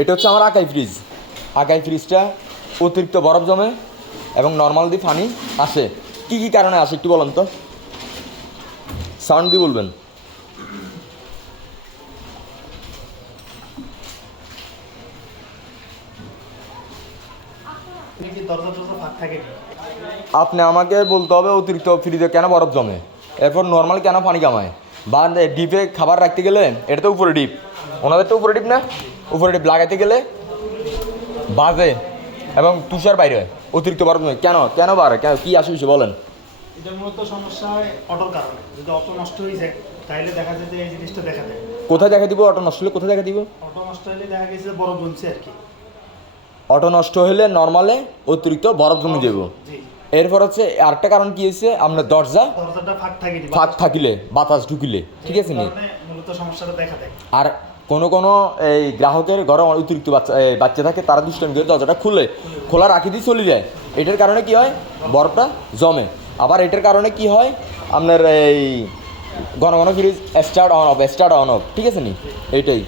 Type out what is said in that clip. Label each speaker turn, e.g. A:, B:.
A: এটা হচ্ছে আমার আকাই ফ্রিজ। আকাই ফ্রিজটা অতিরিক্ত বরফ জমে এবং নর্মাল দিয়ে পানি আসে। কি কি কারণে আসে একটু বলেন তো? সাউন্ড দিয়ে বলবেন? আপনি আমাকে বলতে হবে অতিরিক্ত ফ্রিজে কেন বরফ জমে? এরপর নর্মাল কেন পানি কামায়? বা ডিপে খাবার রাখতে গেলে এটা তো উপরে ডিপ। ওনাদের তো উপরে ডিপ না? উপরে ডিপ লাগাতে গেলে বাজে এবং তুষার বাইরে অতিরিক্ত বরফ কেন? কেন বাড়ে? কেন? কী আসে বলেন।
B: এটা মূলত সমস্যা অটোর কারণে। যদি অটো নষ্ট হয়ে যায় তাহলে দেখা যায় যে এই জিনিসটা দেখা দেয়।
A: কোথায় দেখা দিব? অটো নষ্ট হলে কোথায় দেখা দিব?
B: অটো নষ্ট হলে দেখা গেছে বড় জমছে আর কি।
A: অটো নষ্ট হলে নর্মালে অতিরিক্ত বরফ জমে যাব
B: জি।
A: এরপর হচ্ছে আরেকটা কারণ কি হয়েছে? আপনার দরজা
B: ফাঁক
A: থাকিলে বাতাস। ঢুকিলে ঠিক আছে নি? আর কোনো কোনো এই গ্রাহকের ঘরে অতিরিক্ত বাচ্চা বাচ্চা থাকে তারা দুষ্টামি করে দরজাটা খুলে খোলা রাখি দিয়ে চলে যায়। এটার কারণে কি হয়? বরফটা জমে। আবার এটার কারণে কি হয়? আপনার এই ঘন ঘন fridge start on off start on off ঠিক আছে নি? এইটাই।